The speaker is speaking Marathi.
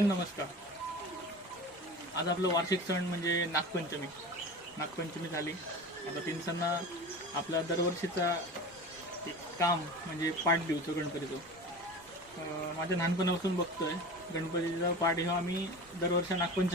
नमस्कार. आज आपलं वार्षिक सण म्हणजे नागपंचमी झाली. आता तीन सण आपला दरवर्षीचा एक काम म्हणजे पाठ दिवचं गणपतीचं. माझ्या लहानपणापासून बघतोय गणपतीचा पाठ हा आम्ही दरवर्षी नागपंचमी